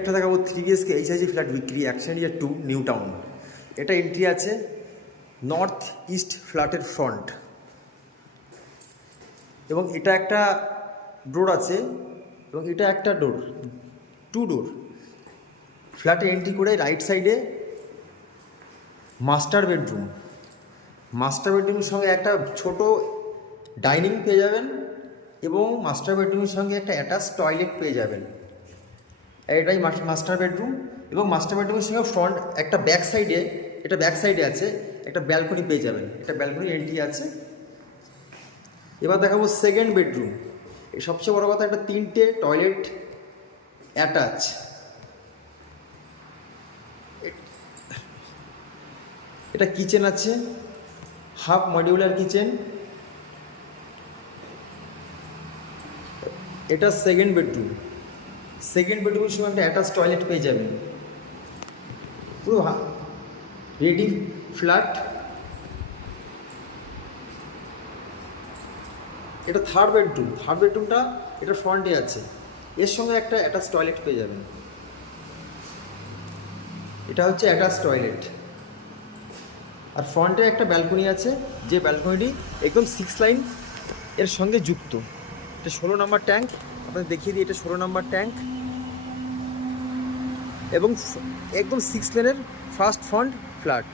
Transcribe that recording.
একটা দেখাবো 3 BHK HIG flat বিক্রি অ্যাকশন এরিয়া 2 নিউ টাউন। এটা এন্ট্রি আছে নর্থ ইস্ট ফ্ল্যাটের ফ্রন্ট, এবং এটা একটা ডোর আছে এবং এটা একটা ডোর, 2 ডোর। ফ্ল্যাটে এন্ট্রি করে রাইট সাইডে মাস্টার বেডরুম, মাস্টার বেডরুমের সঙ্গে একটা ছোট ডাইনিং পেয়ে যাবেন এবং মাস্টার বেডরুমের সঙ্গে একটা অ্যাটাচ টয়লেট পেয়ে যাবেন। এটাই মাস্টার বেডরুম, এবং মাস্টার বেডরুমের সঙ্গে ফ্রন্ট একটা ব্যাক সাইডে, এটা ব্যাক সাইডে আছে একটা ব্যালকনি পেয়ে যাবেন। এটা ব্যালকনি এন্ট্রি আছে। এবার দেখাবো সেকেন্ড বেডরুম। এই সবচেয়ে বড় কথা, একটা 3টে টয়লেট অ্যাটাচ। এটা কিচেন আছে, হাফ মডিউলার কিচেন। এটা সেকেন্ড বেডরুম, সেকেন্ড বেডরুমের সঙ্গে একটা অ্যাটাচ টয়লেট পেয়ে যাবেন। পুরো রেডি ফ্ল্যাট। এটা থার্ড বেডরুম, থার্ড বেডরুমটা এটা ফ্রন্টে আছে, এর সঙ্গে একটা অ্যাটাচ টয়লেট পেয়ে যাবেন। এটা হচ্ছে অ্যাটাচ টয়লেট, আর ফ্রন্টে একটা ব্যালকনি আছে, যে ব্যালকনিটি একদম 6 লাইন এর সঙ্গে যুক্ত। এটা 16 নম্বর ট্যাঙ্ক, আপনাদের দেখিয়ে দিই। এটা 16 নম্বর ট্যাঙ্ক এবং একদম 6 লেনের ফার্স্ট ফ্রন্ট ফ্ল্যাট।